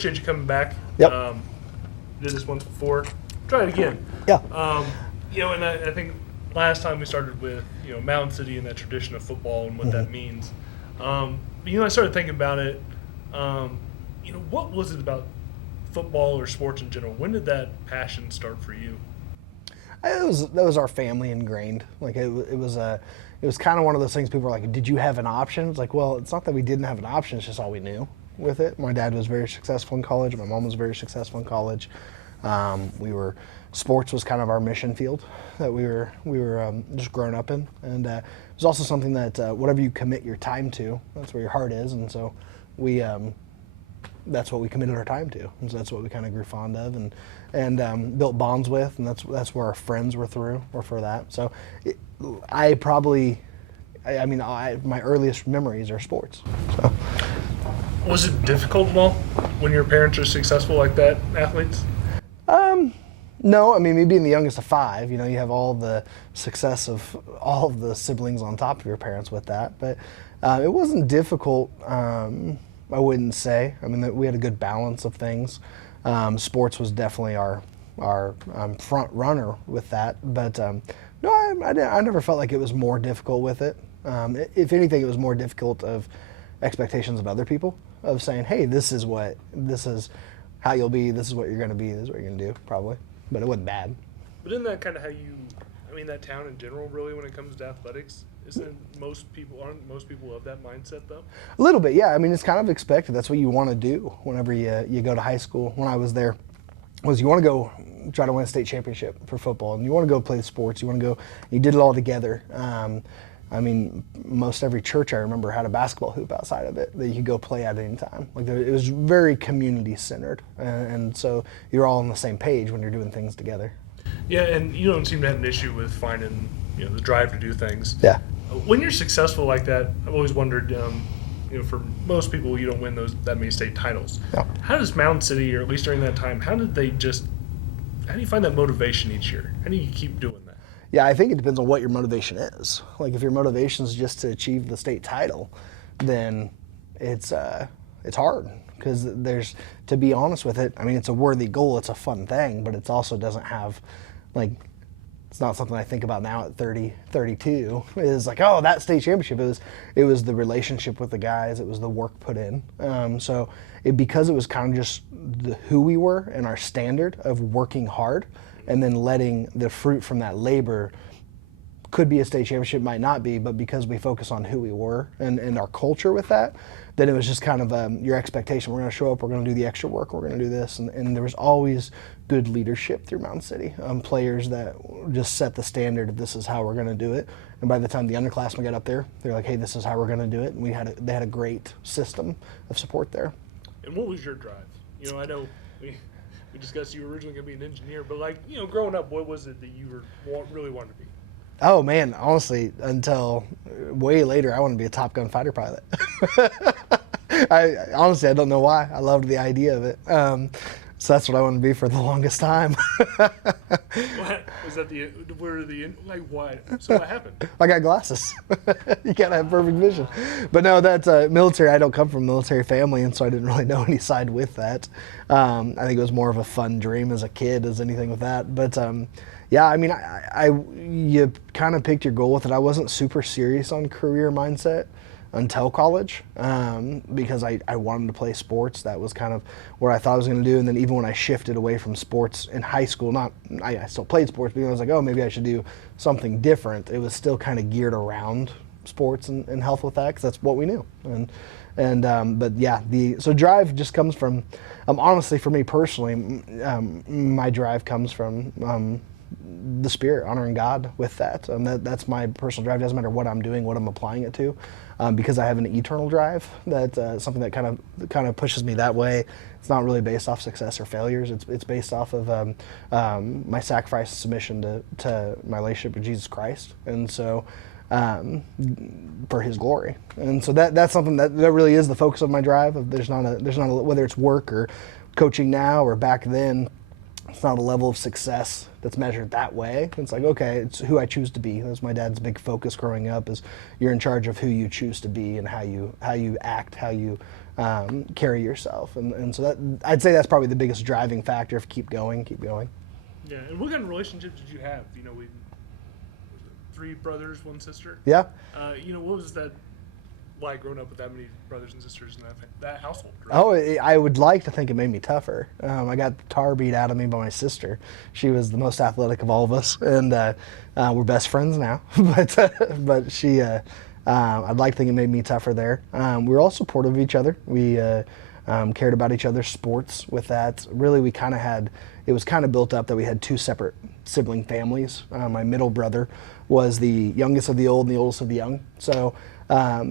Appreciate you coming back. Yep. Did this once before. Try it again. Yeah. And I think last time we started with, Mound City and that tradition of football and what that means. I started thinking about it. What was it about football or sports in general? When did that passion start for you? That was our family ingrained. Like it was kind of one of those things. People were like, "Did you have an option?" It's like, well, it's not that we didn't have an option. It's just all we knew with it. My dad was very successful in college. My mom was very successful in college. Sports was kind of our mission field that we were just growing up in, and it was also something that whatever you commit your time to, that's where your heart is, and so we. That's what we committed our time to, and so that's what we kind of grew fond of and built bonds with, and that's where our friends were for that. So, my earliest memories are sports. So. Was it difficult at all when your parents are successful like that, athletes? No, me being the youngest of five, you have all the success of all of the siblings on top of your parents with that, but it wasn't difficult. I wouldn't say. We had a good balance of things. Sports was definitely our front runner with that. But no, I never felt like it was more difficult with it. If anything, it was more difficult of expectations of other people, of saying, hey, this is how you'll be, this is what you're going to be, this is what you're going to do, probably. But it wasn't bad. But isn't that kind of how that town in general, really, when it comes to athletics? Aren't most people of that mindset, though? A little bit, yeah. It's kind of expected. That's what you want to do whenever you go to high school. When I was there, was you want to go try to win a state championship for football, and you want to go play sports. You did it all together. Most every church I remember had a basketball hoop outside of it that you could go play at any time. It was very community centered, and so you're all on the same page when you're doing things together. Yeah, and you don't seem to have an issue with finding the drive to do things. Yeah. When you're successful like that, I've always wondered, for most people, you don't win that many state titles. No. How does Mound City, or at least during that time, how do you find that motivation each year? How do you keep doing that? Yeah, I think it depends on what your motivation is. If your motivation is just to achieve the state title, then it's hard, because to be honest with it, it's a worthy goal, it's a fun thing, but it also doesn't have, it's not something I think about now at 30, 32. It's like, oh, that state championship. It was the relationship with the guys. It was the work put in. Because it was kind of just who we were and our standard of working hard, and then letting the fruit from that labor, could be a state championship, might not be, but because we focus on who we were and our culture with that, then it was just kind of your expectation. We're going to show up, we're going to do the extra work, we're going to do this. And there was always good leadership through Mound City, players that just set the standard of this is how we're going to do it. And by the time the underclassmen got up there, they're like, hey, this is how we're going to do it. And they had a great system of support there. And what was your drive? I know we discussed you were originally going to be an engineer, but growing up, what was it that you really wanted to be? Oh man, honestly, until way later, I wanted to be a Top Gun fighter pilot. I don't know why. I loved the idea of it. So that's what I wanted to be for the longest time. What? Was that why? So what happened? I got glasses. You gotta have perfect vision. But no, that's military. I don't come from a military family, and so I didn't really know any side with that. I think it was more of a fun dream as a kid as anything with that. But yeah, you kind of picked your goal with it. I wasn't super serious on career mindset until college, because I wanted to play sports. That was kind of what I thought I was going to do. And then even when I shifted away from sports in high school, I still played sports, but I was like, oh, maybe I should do something different. It was still kind of geared around sports and health with that, because that's what we knew. But yeah, so drive just comes from, honestly, for me personally, my drive comes from the Spirit, honoring God with that. That's my personal drive. It doesn't matter what I'm doing, what I'm applying it to, because I have an eternal drive. That's something that kind of pushes me that way. It's not really based off success or failures. It's based off of my sacrifice and submission to my relationship with Jesus Christ, and so for His glory. And so that's something that really is the focus of my drive. There's not a whether it's work or coaching now or back then. It's not a level of success that's measured that way. It's like, okay, it's who I choose to be. That's my dad's big focus growing up, is you're in charge of who you choose to be and how you act, how you carry yourself. And so that, I'd say that's probably the biggest driving factor of keep going. Yeah, and what kind of relationship did you have? You know, 3 brothers, 1 sister. Yeah. You know, what was that like growing up with that many brothers and sisters in that household? Right? Oh, I would like to think it made me tougher. I got the tar beat out of me by my sister. She was the most athletic of all of us, and we're best friends now. but she, I'd like to think it made me tougher there. We were all supportive of each other. We cared about each other's sports with that. Really, we kind of had, it was kind of built up that we had 2 separate sibling families. My middle brother was the youngest of the old and the oldest of the young. So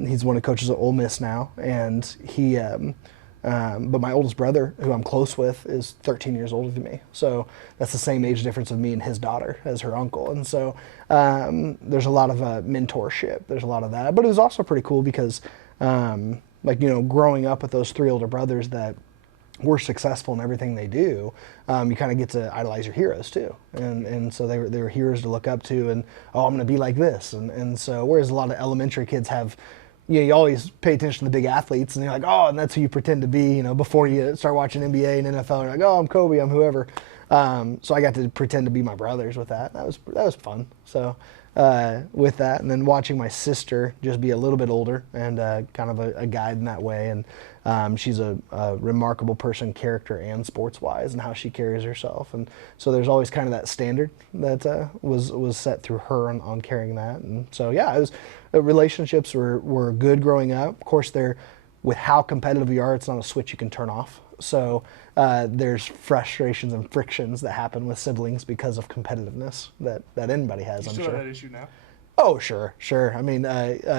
he's one of the coaches at Ole Miss now, and he. But my oldest brother, who I'm close with, is 13 years older than me. So that's the same age difference of me and his daughter as her uncle. And so there's a lot of mentorship. There's a lot of that. But it was also pretty cool because, growing up with those 3 older brothers that were successful in everything they do, you kind of get to idolize your heroes too. And so they were heroes to look up to, and, oh, I'm going to be like this. And so whereas a lot of elementary kids have, you always pay attention to the big athletes, and you're like, oh, and that's who you pretend to be, before you start watching NBA and NFL. You're like, oh, I'm Kobe, I'm whoever. So I got to pretend to be my brothers with that. That was fun. So with that, and then watching my sister just be a little bit older and kind of a guide in that way. And she's a remarkable person, character and sports-wise, and how she carries herself. And so there's always kind of that standard that was set through her on carrying that. And so, yeah, it was. Relationships were good growing up. Of course, with how competitive we are, it's not a switch you can turn off. So there's frustrations and frictions that happen with siblings because of competitiveness that anybody has, I'm sure. You still have that issue now? Oh, sure. I mean,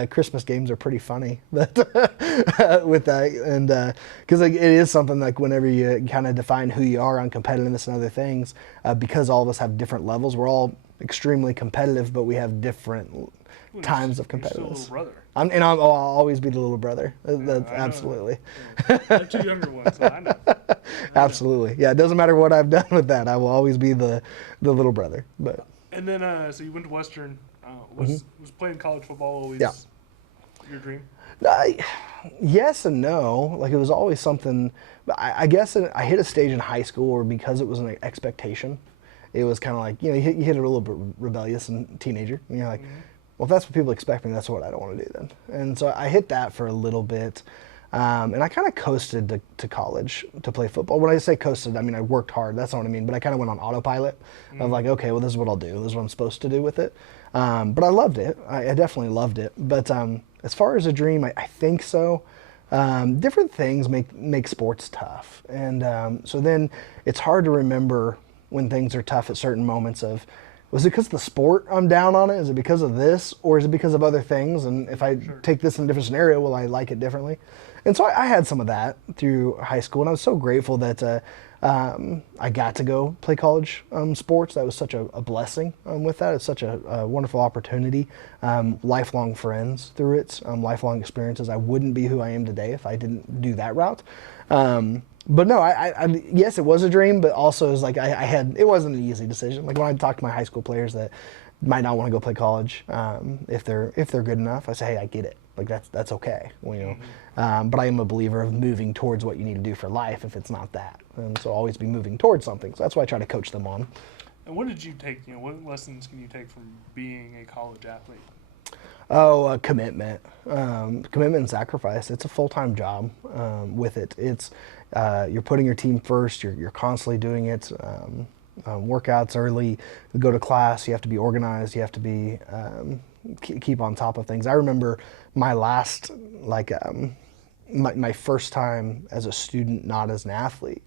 Christmas games are pretty funny with that, and because it is something like whenever you kind of define who you are on competitiveness and other things, because all of us have different levels. We're all extremely competitive, but we have different times of competitiveness. You're still a little brother. I'll always be the little brother. That's absolutely. I have 2 younger ones, so I know. Absolutely. Yeah, it doesn't matter what I've done with that. I will always be the little brother. But. And then, so you went to Western. Was playing college football always your dream? Yes and no. Like, it was always something. I guess I hit a stage in high school where, because it was an expectation, it was kind of like, you hit a little bit rebellious and teenager. And you're like, well, if that's what people expect me, that's what I don't want to do then. And so I hit that for a little bit. And I kind of coasted to college to play football. When I say coasted, I mean I worked hard. That's not what I mean. But I kind of went on autopilot of like, okay, well, this is what I'll do. This is what I'm supposed to do with it. But I loved it. I definitely loved it. But as far as a dream, I think so. Different things make sports tough. And so then it's hard to remember when things are tough at certain moments of, was it because of the sport I'm down on it? Is it because of this? Or is it because of other things? And if I take this in a different scenario, will I like it differently? And so I had some of that through high school. And I was so grateful that I got to go play college sports. That was such a blessing with that. It's such a wonderful opportunity. Lifelong friends through it, lifelong experiences. I wouldn't be who I am today if I didn't do that route. But no, yes, it was a dream, but also it was like it wasn't an easy decision. Like when I talk to my high school players that might not want to go play college, if they're good enough, I say, hey, I get it. Like that's okay, But I am a believer of moving towards what you need to do for life if it's not that, and so always be moving towards something. So that's why I try to coach them on. And what did you take? What lessons can you take from being a college athlete? Oh, commitment, commitment and sacrifice. It's a full-time job with it. It's you're putting your team first. You're constantly doing it. Workouts early, you go to class. You have to be organized. You have to be keep on top of things. I remember my last my first time as a student, not as an athlete.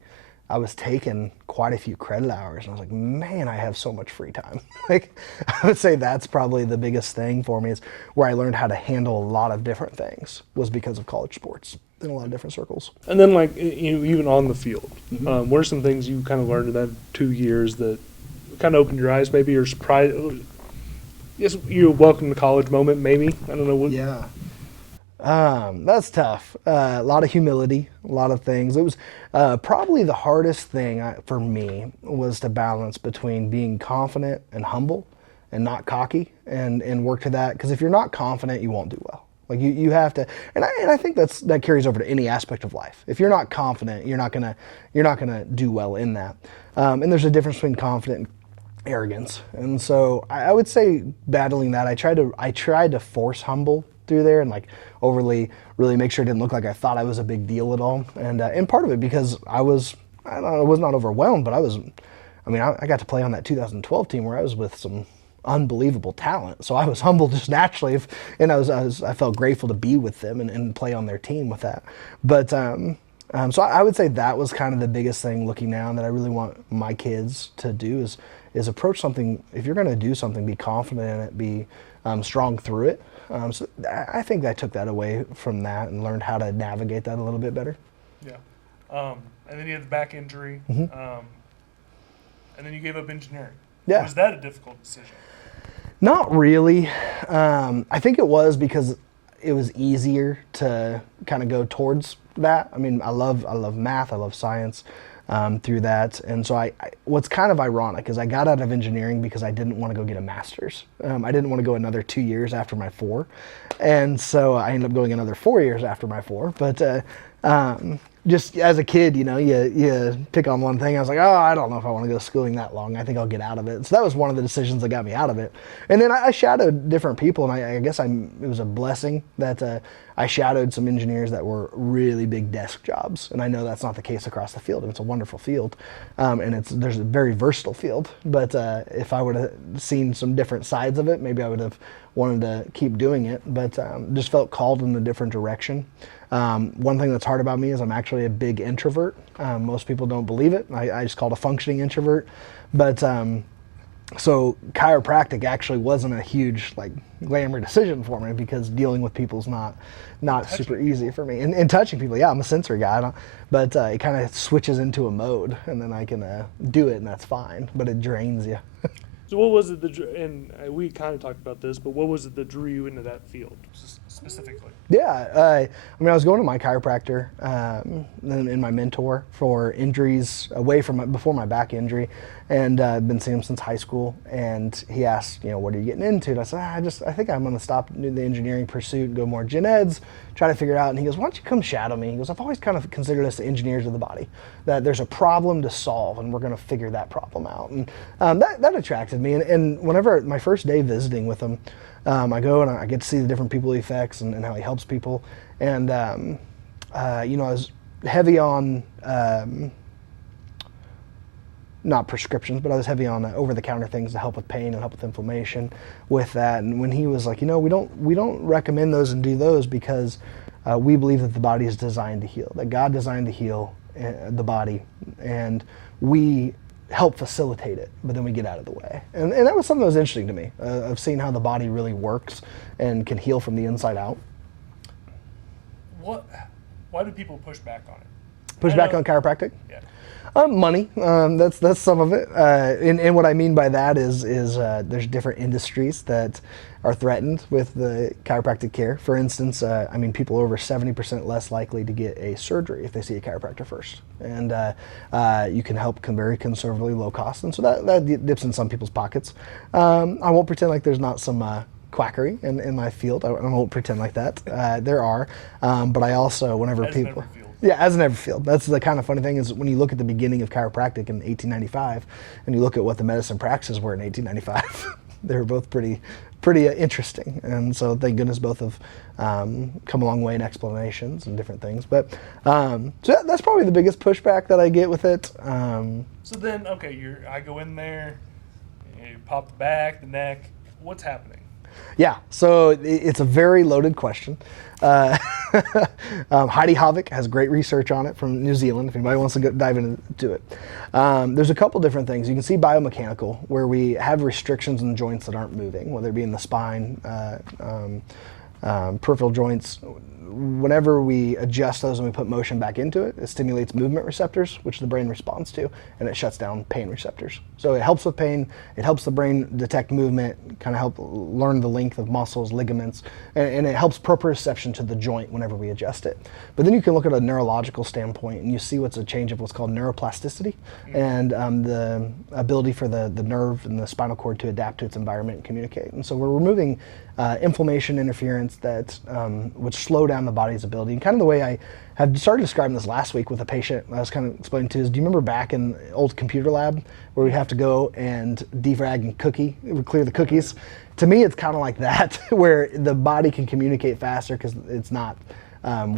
I was taking quite a few credit hours, and I was like, man, I have so much free time. Like, I would say that's probably the biggest thing for me, is where I learned how to handle a lot of different things was because of college sports in a lot of different circles. And then, like, even on the field, what are some things you kind of learned in that 2 years that kind of opened your eyes, maybe, or surprised? Yes, you welcome to college moment, maybe. I don't know what. Yeah. That's tough. A lot of humility, a lot of things. It was probably the hardest thing for me was to balance between being confident and humble and not cocky and work to that. Because if you're not confident, you won't do well. Like you have to, and I think that carries over to any aspect of life. If you're not confident, you're not gonna do well in that. And there's a difference between confident and arrogance. And so I would say battling that, I tried to force humble through there and like overly really make sure it didn't look like I thought I was a big deal at all. And part of it because I was not overwhelmed, but I got to play on that 2012 team where I was with some unbelievable talent. So I was humble just naturally, and I felt grateful to be with them and play on their team with that. But so I would say that was kind of the biggest thing looking now, and that I really want my kids to do is approach something. If you're going to do something, be confident in it, be strong through it. So I think I took that away from that and learned how to navigate that a little bit better. Yeah. And then you had the back injury. Mm-hmm. And then you gave up engineering. Yeah. Was that a difficult decision? Not really. I think it was because it was easier to kind of go towards that. I mean, I love math, I love science through that. And so what's kind of ironic is I got out of engineering because I didn't want to go get a master's. I didn't want to go another 2 years after my 4. And so I ended up going another 4 years after my 4. But just as a kid, you pick on one thing. I was like, oh, I don't know if I want to go schooling that long. I think I'll get out of it. So that was one of the decisions that got me out of it. And then I shadowed different people, and I guess it was a blessing that I shadowed some engineers that were really big desk jobs. And I know that's not the case across the field. It's a wonderful field, and there's a very versatile field. But if I would have seen some different sides of it, maybe I would have wanted to keep doing it. But just felt called in a different direction. One thing that's hard about me is I'm actually a big introvert. Most people don't believe it. I just call it a functioning introvert. But so chiropractic actually wasn't a huge glamour decision for me because dealing with people's not super easy for me. And touching people, yeah, I'm a sensory guy. But it kind of switches into a mode, and then I can do it, and that's fine. But it drains you. So what was it and we kind of talked about this, but what was it that drew you into that field specifically? Yeah, I was going to my chiropractor and my mentor for injuries before my back injury, and I've been seeing him since high school. And he asked, what are you getting into? And I said, I think I'm going to stop the engineering pursuit and go more gen eds, try to figure it out. And he goes, why don't you come shadow me? He goes, I've always kind of considered us the engineers of the body, that there's a problem to solve, and we're going to figure that problem out. And that attracted me. And whenever my first day visiting with him, I go and I get to see the different people he affects and how he helps people. And, I was heavy on, not prescriptions, but I was heavy on over-the-counter things to help with pain and help with inflammation with that. And when he was like, we don't recommend those and do those because we believe that the body is designed to heal, that God designed to heal the body, and we help facilitate it, but then we get out of the way. And that was something that was interesting to me, of seeing how the body really works and can heal from the inside out. Why do people push back on it? Push back on chiropractic? Yeah. Money, that's some of it. And what I mean by that is there's different industries that are threatened with the chiropractic care. For instance, people are over 70% less likely to get a surgery if they see a chiropractor first. And you can help very conservatively low cost. And so that dips in some people's pockets. I won't pretend like there's not some quackery in my field. I won't pretend like that. There are. But I also, whenever As people... in every field. Yeah, as in every field. That's the kind of funny thing is when you look at the beginning of chiropractic in 1895 and you look at what the medicine practices were in 1895, they were both pretty interesting. And so thank goodness both have come a long way in explanations and different things. But so that's probably the biggest pushback that I get with it. So then, okay, I go in there, you pop the back, the neck. What's happening? Yeah, so it's a very loaded question. Heidi Havik has great research on it from New Zealand, if anybody wants to dive into it. There's a couple different things. You can see biomechanical, where we have restrictions in the joints that aren't moving, whether it be in the spine, Peripheral joints, whenever we adjust those and we put motion back into it, it stimulates movement receptors, which the brain responds to, and it shuts down pain receptors. So it helps with pain, it helps the brain detect movement, kind of help learn the length of muscles, ligaments, and it helps proprioception to the joint whenever we adjust it. But then you can look at a neurological standpoint and you see what's a change of what's called neuroplasticity, and the ability for the nerve and the spinal cord to adapt to its environment and communicate. And so we're removing inflammation interference that would slow down the body's ability. And kind of the way I have started describing this last week with a patient I was kind of explaining to is, do you remember back in old computer lab where we'd have to go and defrag and it would clear the cookies? To me, it's kind of like that, where the body can communicate faster because it's not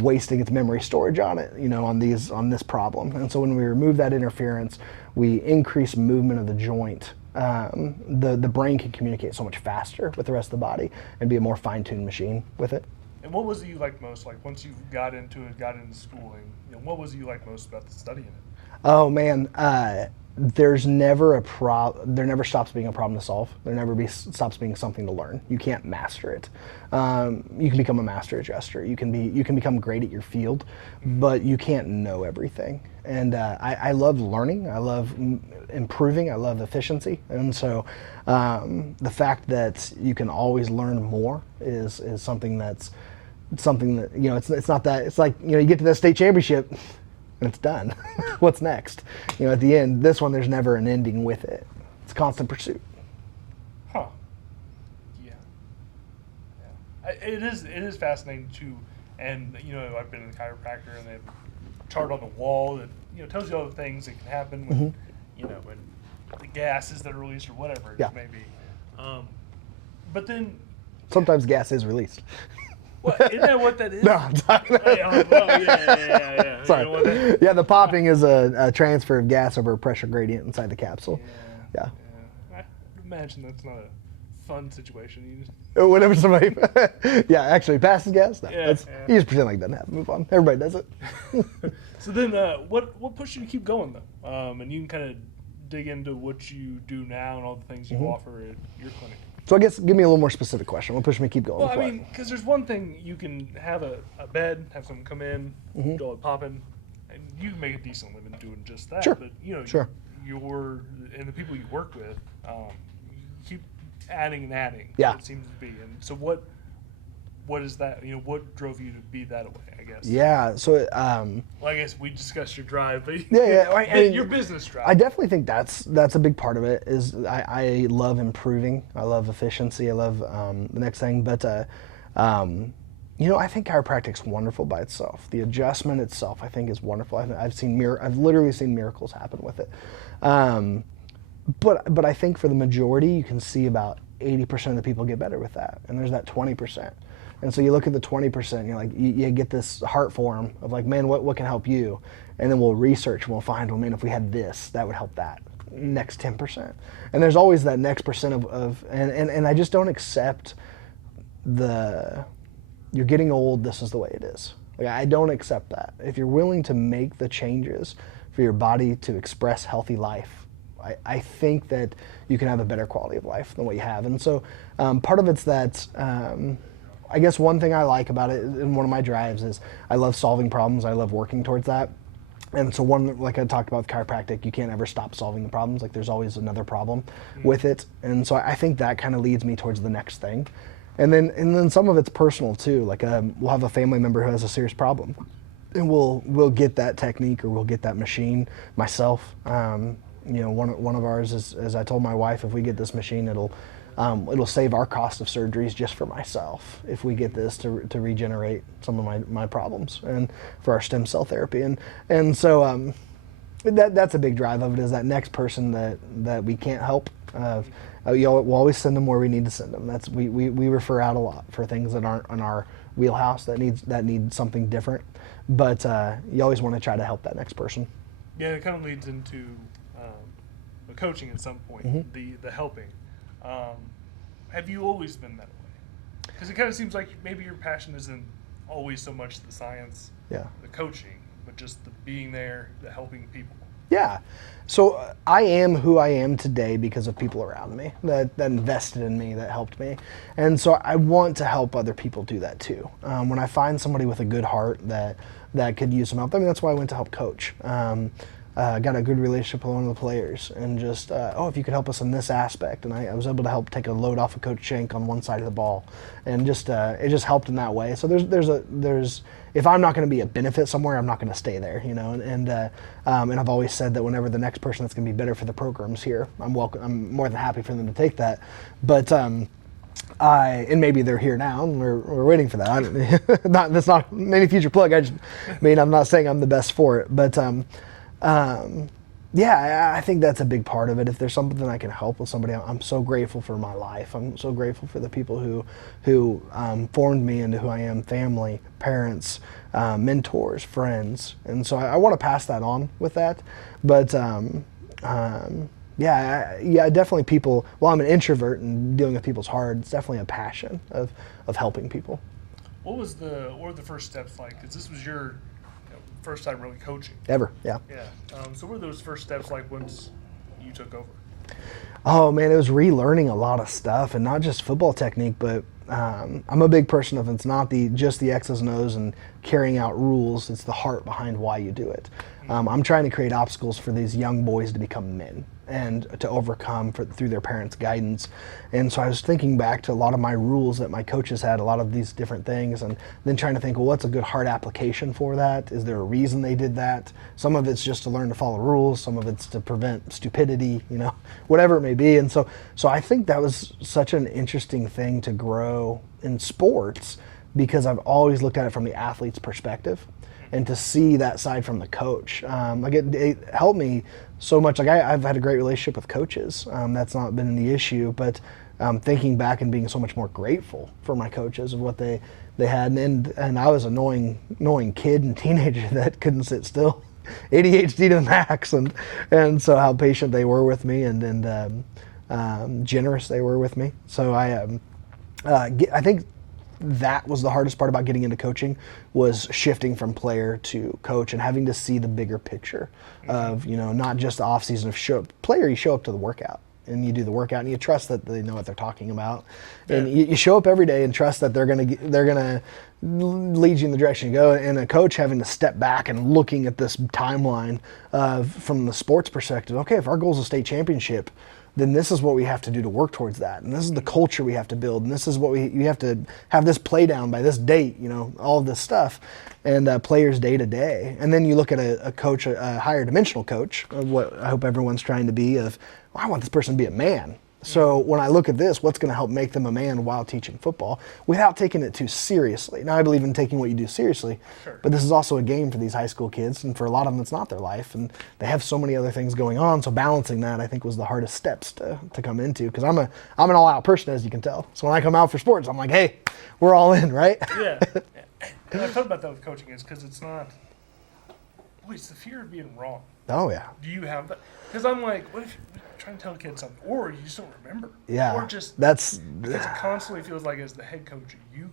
wasting its memory storage on it, on this problem. And so when we remove that interference, we increase movement of the joint. The brain can communicate so much faster with the rest of the body and be a more fine-tuned machine with it. And what was it you liked most? Like once you got into schooling, what was it you liked most about studying it? Oh man, there's never there never stops being a problem to solve. There never stops being something to learn. You can't master it. You can become a master adjuster. You can become great at your field, but you can't know everything. And I love learning. I love improving. I love efficiency. And so the fact that you can always learn more is something that it's not that, it's like, you get to the state championship and it's done. What's next? At the end, this one, there's never an ending with it. It's constant pursuit. Huh. Yeah. It is fascinating too. And, I've been in a chiropractor and they have a chart on the wall that, tells you all the things that can happen when, when the gases that are released or whatever it may be. But then sometimes gas is released. What, isn't that what that is? No, I'm talking yeah. Sorry. Yeah, the popping is a transfer of gas over a pressure gradient inside the capsule. Yeah. I imagine that's not a fun situation. Whenever somebody, actually passes gas, no, you just pretend like it doesn't happen. Move on. Everybody does it. So then, what pushed you to keep going though? And you can kind of dig into what you do now and all the things you offer at your clinic. So I guess give me a little more specific question. What pushed me to keep going? Well, I mean, because there's one thing, you can have a bed, have someone come in, do it popping, and you can make a decent living doing just that. Sure. But Sure. And the people you work with, you keep adding and adding. Yeah. It seems to be. And so what is that? What drove you to be that way? I guess. Yeah. So. Well, I guess we discussed your drive, but your business drive. I definitely think that's a big part of it. Is I love improving. I love efficiency. I love the next thing. But I think chiropractic's wonderful by itself. The adjustment itself, I think, is wonderful. I've literally seen miracles happen with it. But I think for the majority, you can see about 80% of the people get better with that, and there's that 20%. And so you look at the 20%, you're like, you get this heart form of like, man, what can help you? And then we'll research and we'll find, well, man, if we had this, that would help that next 10%. And there's always that next percent and I just don't accept you're getting old, this is the way it is. Like, I don't accept that. If you're willing to make the changes for your body to express healthy life, I think that you can have a better quality of life than what you have. And so part of it's that, I guess one thing I like about it, and one of my drives, is I love solving problems. I love working towards that. And so like I talked about with chiropractic, you can't ever stop solving the problems. Like, there's always another problem with it. And so I think that kind of leads me towards the next thing. And then some of it's personal too. Like we'll have a family member who has a serious problem, and we'll get that technique or we'll get that machine myself. One of ours is, as I told my wife, if we get this machine, it'll save our cost of surgeries just for myself if we get this to regenerate some of my problems and for our stem cell therapy. And so that's a big drive of it, is that next person that we can't help. We'll always send them where we need to send them. We refer out a lot for things that aren't in our wheelhouse that need something different. But you always want to try to help that next person. Yeah, it kind of leads into the coaching at some point, the helping. Have you always been that way? Because it kind of seems like maybe your passion isn't always so much the science, the coaching, but just the being there, the helping people. Yeah. So I am who I am today because of people around me that invested in me, that helped me. And so I want to help other people do that too. When I find somebody with a good heart that could use some help, I mean, that's why I went to help coach. Got a good relationship with one of the players, and just, if you could help us in this aspect. And I was able to help take a load off of Coach Schenk on one side of the ball. And just it just helped in that way. So there's if I'm not going to be a benefit somewhere, I'm not going to stay there, And I've always said that whenever the next person that's going to be better for the program's here, I'm more than happy for them to take that. But and maybe they're here now, and we're waiting for that. That's not any future plug. I'm not saying I'm the best for it, but I think that's a big part of it. If there's something that I can help with somebody, I'm so grateful for my life. I'm so grateful for the people who formed me into who I am: family, parents, mentors, friends, and so I want to pass that on with that. But definitely people. Well, I'm an introvert, and dealing with people's hard. It's definitely a passion of helping people. What were the first steps like? Because this was your first time really coaching. Ever, yeah. Yeah. So what were those first steps like once you took over? Oh man, it was relearning a lot of stuff, and not just football technique, but I'm a big person of, it's not just the X's and O's and carrying out rules. It's the heart behind why you do it. I'm trying to create obstacles for these young boys to become men and to overcome through their parents' guidance. And so I was thinking back to a lot of my rules that my coaches had, a lot of these different things, and then trying to think, well, what's a good hard application for that? Is there a reason they did that? Some of it's just to learn to follow rules, some of it's to prevent stupidity, whatever it may be. And so I think that was such an interesting thing to grow in sports, because I've always looked at it from the athlete's perspective, and to see that side from the coach. It helped me so much. Like I've had a great relationship with coaches. That's not been the issue, but thinking back and being so much more grateful for my coaches of what they had. And I was an annoying kid and teenager that couldn't sit still, ADHD to the max, and so how patient they were with me and generous they were with me. So I think that was the hardest part about getting into coaching, was shifting from player to coach and having to see the bigger picture of, not just the off season of player. You show up to the workout and you do the workout and you trust that they know what they're talking about. Yeah. And you show up every day and trust that they're gonna lead you in the direction you go. And a coach having to step back and looking at this timeline from the sports perspective. Okay, if our goal is a state championship, then this is what we have to do to work towards that. And this is the culture we have to build. And this is what you have to have this play down by this date, all of this stuff. And players day to day. And then you look at a coach, a higher dimensional coach, of what I hope everyone's trying to be, of, well, I want this person to be a man. So when I look at this, what's going to help make them a man while teaching football without taking it too seriously? Now, I believe in taking what you do seriously, sure, but this is also a game for these high school kids, and for a lot of them, it's not their life, and they have so many other things going on. So balancing that, I think, was the hardest steps to come into, because I'm an all-out person, as you can tell. So when I come out for sports, I'm like, hey, we're all in, right? Yeah. And I thought about that with coaching, is because it's not. Boy, it's the fear of being wrong. Oh yeah. Do you have that? Because I'm like, what if you're trying to tell a kid something, or you just don't remember? Yeah. Or just because it constantly feels like, as the head coach, you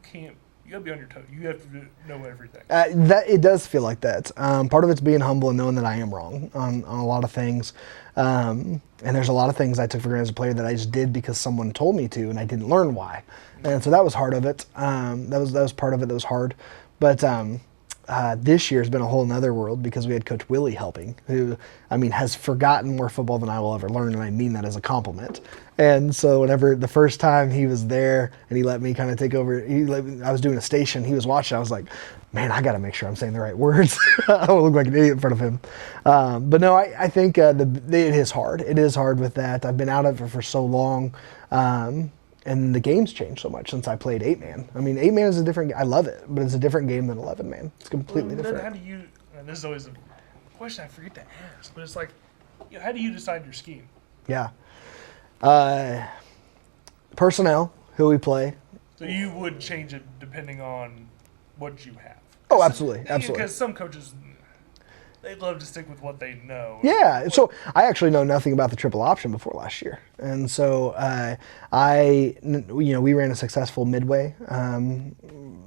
gotta be on your toes. You have to know everything. That it does feel like that. Part of it's being humble and knowing that I am wrong on a lot of things. And there's a lot of things I took for granted as a player that I just did because someone told me to, and I didn't learn why. And so that was part of it. That was part of it that was hard. But this year has been a whole nother world, because we had Coach Willie helping, who, has forgotten more football than I will ever learn, and I mean that as a compliment. And so whenever the first time he was there and he let me kind of take over, I was doing a station, he was watching, I was like, man, I got to make sure I'm saying the right words. I don't look like an idiot in front of him. But no, I think it is hard. It is hard with that. I've been out of it for so long. And the game's changed so much since I played 8-man. 8-man is a different. I love it, but it's a different game than 11-man. It's completely different. How do you? And this is always a question I forget to ask, but it's like, how do you decide your scheme? Yeah. Personnel, who we play. So you would change it depending on what you have. Oh, absolutely, absolutely. Because some coaches. they'd love to stick with what they know. Yeah, so I actually know nothing about the triple option before last year, and so we ran a successful midway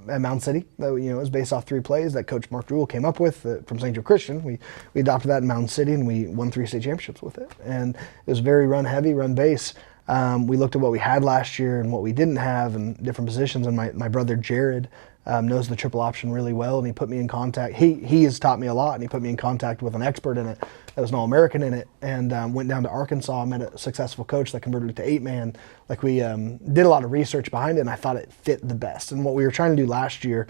at Mound City. That it was based off 3 plays that Coach Mark Jewell came up with from St. Joe Christian. We adopted that in Mound City, and we won 3 state championships with it. And it was very run heavy, run base. We looked at what we had last year and what we didn't have in different positions. And my brother Jared knows the triple option really well, and he put me in contact. He has taught me a lot, and he put me in contact with an expert in it that was an All-American in it, and went down to Arkansas, met a successful coach that converted it to 8-man. Like we did a lot of research behind it, and I thought it fit the best. And what we were trying to do last year,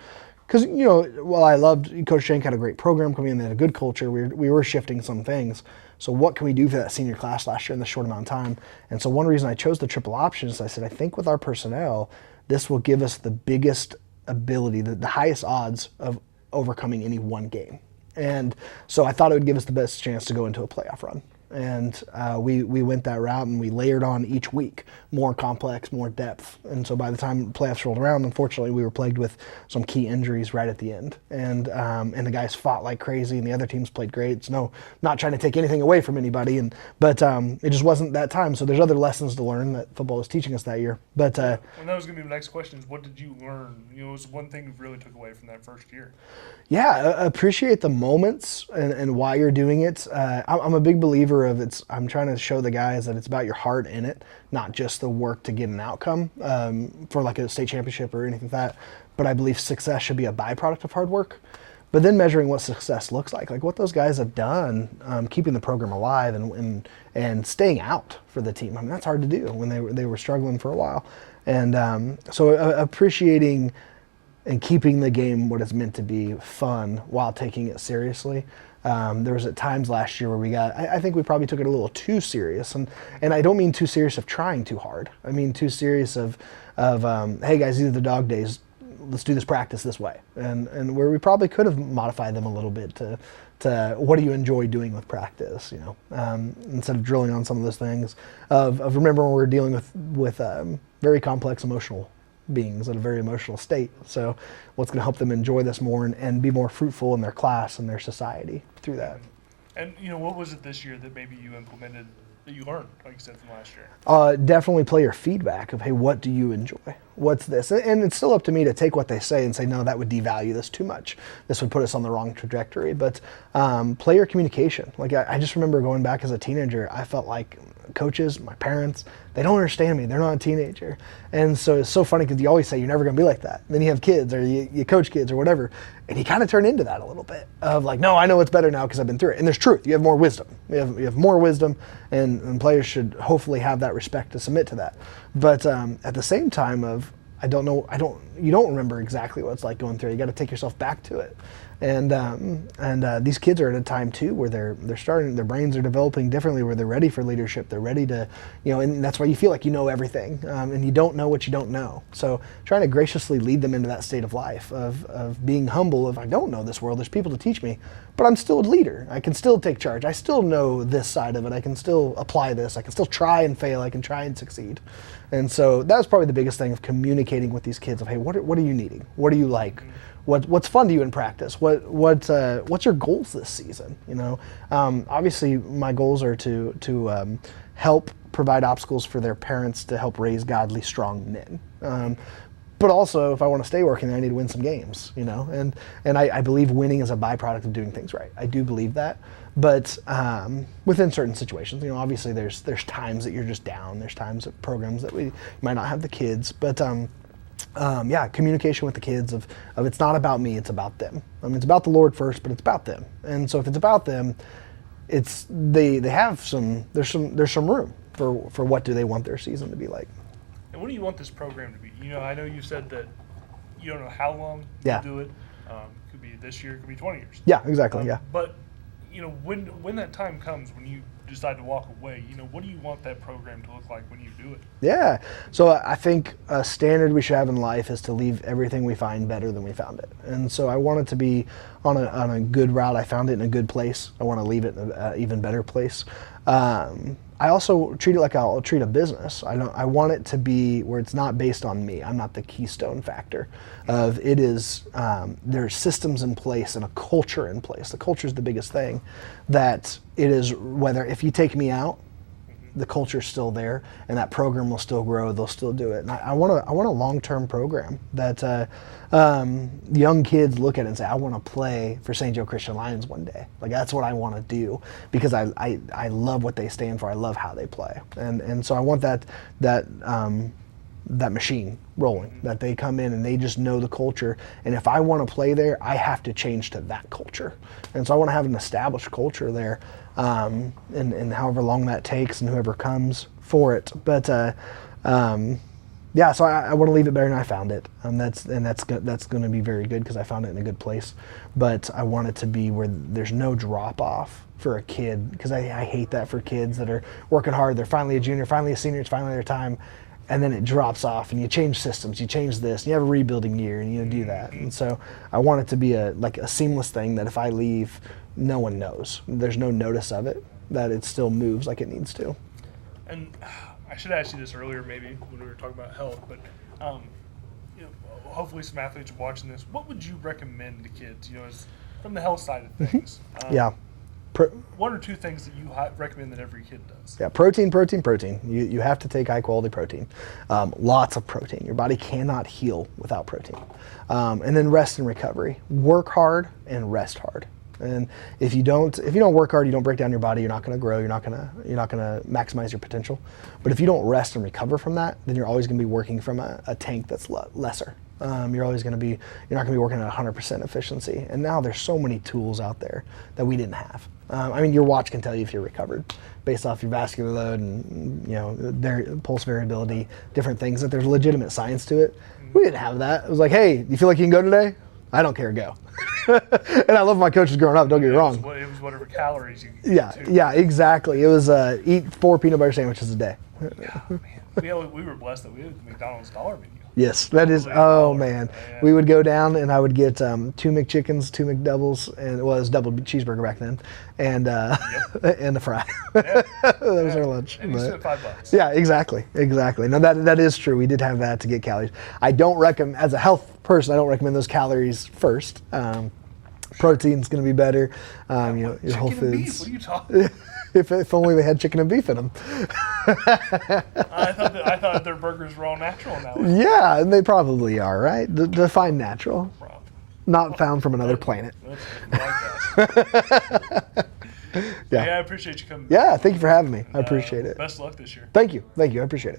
because while I loved Coach Shank had a great program coming in, they had a good culture, we were shifting some things. So what can we do for that senior class last year in this short amount of time? And so one reason I chose the triple option is I said, I think with our personnel, this will give us the biggest ability, the highest odds of overcoming any one game. And so I thought it would give us the best chance to go into a playoff run. And we went that route, and we layered on each week more complex, more depth. And so by the time playoffs rolled around, unfortunately, we were plagued with some key injuries right at the end. And the guys fought like crazy, and the other teams played great. So not trying to take anything away from anybody, but it just wasn't that time. So there's other lessons to learn that football was teaching us that year. But and that was going to be my next question: is what did you learn? It was one thing you really took away from that first year. Yeah, appreciate the moments and why you're doing it. I'm a big believer of I'm trying to show the guys that it's about your heart in it, not just the work to get an outcome for like a state championship or anything like that. But I believe success should be a byproduct of hard work. But then measuring what success looks like what those guys have done, keeping the program alive and staying out for the team. I mean, that's hard to do when they were struggling for a while. And so appreciating and keeping the game what it's meant to be, fun, while taking it seriously. There was at times last year where I think we probably took it a little too serious. And I don't mean too serious of trying too hard. I mean too serious of hey guys, these are the dog days. Let's do this practice this way. And where we probably could have modified them a little bit to what do you enjoy doing with practice, instead of drilling on some of those things. Of remember when we were dealing with very complex emotional beings in a very emotional state. So what's going to help them enjoy this more and be more fruitful in their class and their society through that. And what was it this year that maybe you implemented that you learned, like you said, from last year? Definitely player feedback of, hey, what do you enjoy? What's this? And it's still up to me to take what they say and say, no, that would devalue this too much. This would put us on the wrong trajectory. But player communication. Like I just remember going back as a teenager, I felt like coaches, my parents, they don't understand me. They're not a teenager. And so it's so funny because you always say you're never going to be like that. Then you have kids or you coach kids or whatever. And you kind of turn into that a little bit of like, no, I know it's better now because I've been through it. And there's truth. You have more wisdom. You have more wisdom, and players should hopefully have that respect to submit to that. But at the same time you don't remember exactly what it's like going through it. You got to take yourself back to it. And these kids are at a time too where they're starting, their brains are developing differently, where they're ready for leadership. They're ready to, and that's why you feel like you know everything, and you don't know what you don't know. So trying to graciously lead them into that state of life of being humble. If I don't know this world, there's people to teach me, but I'm still a leader. I can still take charge. I still know this side of it. I can still apply this. I can still try and fail. I can try and succeed. And so that was probably the biggest thing of communicating with these kids of, hey, what are you needing? What do you like? What's fun to you in practice? What's your goals this season? Obviously my goals are to help provide obstacles for their parents to help raise godly, strong men. But also, if I want to stay working there, I need to win some games. And I believe winning is a byproduct of doing things right. I do believe that. But within certain situations, obviously there's times that you're just down. There's times of programs that we might not have the kids, but. Communication with the kids of it's not about me, it's about them. I mean, it's about the Lord first, but it's about them. And so if it's about them, they have there's some room for what do they want their season to be like. And what do you want this program to be? I know you said that you don't know how long you'll do it. Could be this year, could be 20 years. Yeah, exactly. Yeah. But when that time comes, when you decide to walk away, what do you want that program to look like when you do it? Yeah. So I think a standard we should have in life is to leave everything we find better than we found it. And so I want it to be on a good route. I found it in a good place. I want to leave it in an even better place. I also treat it like I'll treat a business. I want it to be where it's not based on me. I'm not the keystone factor of it is, there's systems in place and a culture in place. The culture is the biggest thing, that it is, whether if you take me out, the culture's still there and that program will still grow, they'll still do it. And I want a long-term program that young kids look at it and say, I want to play for St. Joe Christian Lions one day. Like, that's what I want to do, because I love what they stand for. I love how they play. And so I want that machine rolling, that they come in and they just know the culture. And if I want to play there, I have to change to that culture. And so I want to have an established culture there, and however long that takes and whoever comes for it. But yeah, so I want to leave it better than I found it. That's going to be very good because I found it in a good place. But I want it to be where there's no drop off for a kid, because I hate that for kids that are working hard. They're finally a junior, finally a senior, it's finally their time. And then it drops off, and you change systems, you change this, and you have a rebuilding year, and you do that. And so I want it to be a seamless thing that if I leave, no one knows. There's no notice of it, that it still moves like it needs to. And I should ask you this earlier, maybe when we were talking about health, but hopefully some athletes are watching this. What would you recommend to kids, as from the health side of things? Yeah. One or two things that you recommend that every kid does? Yeah, protein. You have to take high quality protein. Lots of protein. Your body cannot heal without protein. And then rest and recovery. Work hard and rest hard. And if you don't work hard, you don't break down your body, you're not going to grow, you're not going to maximize your potential. But if you don't rest and recover from that, then you're always going to be working from a tank that's lesser. You're not going to be working at 100% efficiency. And now there's so many tools out there that we didn't have. Your watch can tell you if you're recovered based off your vascular load and pulse variability, different things, that there's legitimate science to it. We didn't have that. It was like, hey, you feel like you can go today? I don't care, go. And I love my coaches growing up, don't get me wrong. It was whatever calories you could get. Yeah, exactly. It was eat 4 peanut butter sandwiches a day. Yeah, man. We were blessed that we had the McDonald's dollar menu. Yes, that is, oh man. We would go down and I would get 2 McChickens, 2 McDoubles, and it was double cheeseburger back then, and and a fry. Yeah. That was our lunch. And you spent $5. Yeah, exactly. No, that is true. We did have that to get calories. I don't recommend, as a health person, I don't recommend those calories first. Protein's going to be better. Your Whole Foods. Beef. What are you talking about? If only they had chicken and beef in them. I thought their burgers were all natural now. Yeah, and they probably are, right? Define natural. Not found from another planet. Yeah, I appreciate you coming. Yeah, thank you for having me. I appreciate it. Best of luck this year. Thank you. I appreciate it.